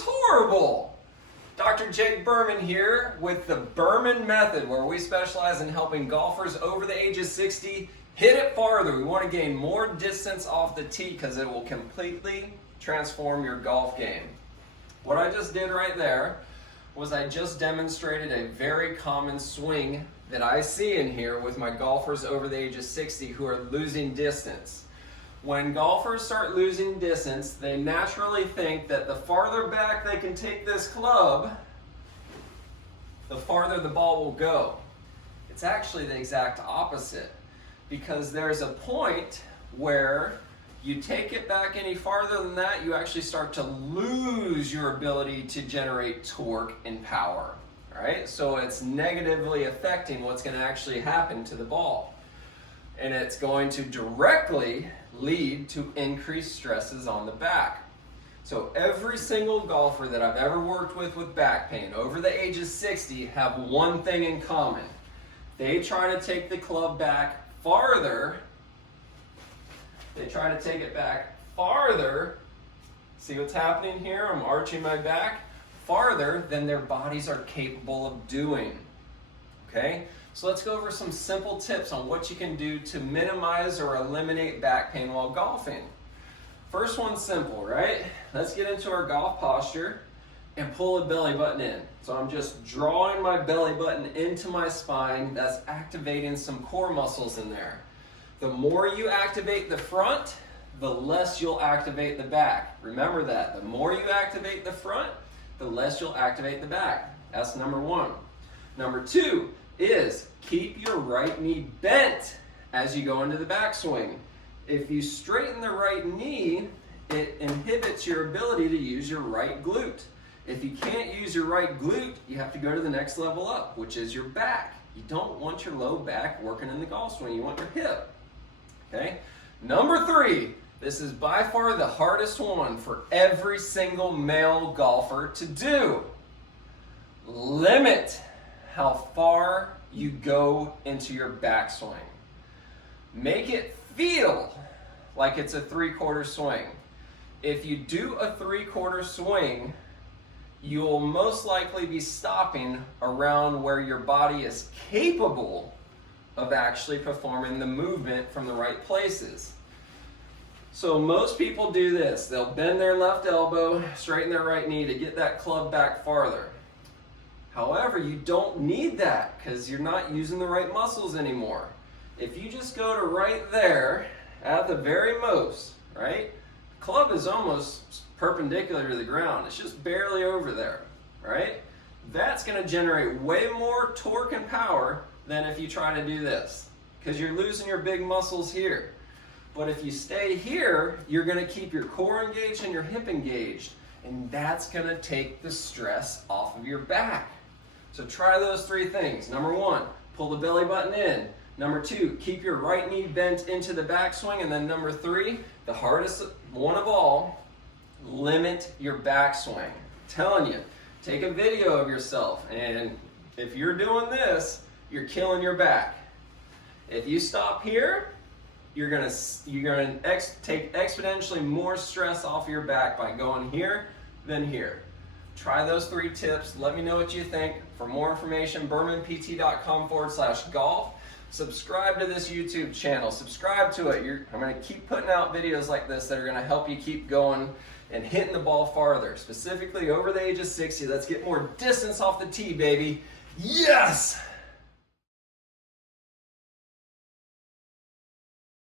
was horrible. Dr. Jake Berman here with the Berman method, where we specialize in helping golfers over the age of 60 hit it farther. We want to gain more distance off the tee because it will completely transform your golf game. What I just did right there was I just demonstrated a very common swing that I see in here with my golfers over the age of 60 who are losing distance. When golfers start losing distance, they naturally think that the farther back they can take this club, the farther the ball will go. It's actually the exact opposite, because there's a point where you take it back any farther than that, you actually start to lose your ability to generate torque and power. All right? So it's negatively affecting what's going to actually happen to the ball. And it's going to directly lead to increased stresses on the back. So every single golfer that I've ever worked with back pain over the age of 60 have one thing in common. They try to take the club back farther. They try to take it back farther. See what's happening here? I'm arching my back farther than their bodies are capable of doing. Okay? So let's go over some simple tips on what you can do to minimize or eliminate back pain while golfing. First one's simple, right? Let's get into our golf posture and pull the belly button in. So I'm just drawing my belly button into my spine. That's activating some core muscles in there. The more you activate the front, the less you'll activate the back. Remember that. The more you activate the front, the less you'll activate the back. That's number one. Number two is keep your right knee bent as you go into the backswing. If you straighten the right knee, it inhibits your ability to use your right glute. If you can't use your right glute, you have to go to the next level up, which is your back. You don't want your low back working in the golf swing. You want your hip. Okay? Number three, this is by far the hardest one for every single male golfer to do. Limit how far you go into your backswing. Make it feel like it's a 3/4 swing. If you do a 3/4 swing, you will most likely be stopping around where your body is capable of actually performing the movement from the right places. So most people do this. They'll bend their left elbow, straighten their right knee to get that club back farther. However, you don't need that because you're not using the right muscles anymore. If you just go to right there, at the very most, right? Club is almost perpendicular to the ground. It's just barely over there, right? That's going to generate way more torque and power than if you try to do this, because you're losing your big muscles here. But if you stay here, you're going to keep your core engaged and your hip engaged, and that's going to take the stress off of your back. So try those three things. Number one, pull the belly button in. Number two, keep your right knee bent into the backswing. And then number three, the hardest one of all, limit your backswing. I'm telling you, take a video of yourself, and if you're doing this, you're killing your back. If you stop here, you're gonna take exponentially more stress off your back by going here than here. Try those three tips. Let me know what you think. For more information, bermanpt.com/golf. Subscribe to this YouTube channel. Subscribe to it. I'm going to keep putting out videos like this that are going to help you keep going and hitting the ball farther. Specifically over the age of 60. Let's get more distance off the tee, baby. Yes!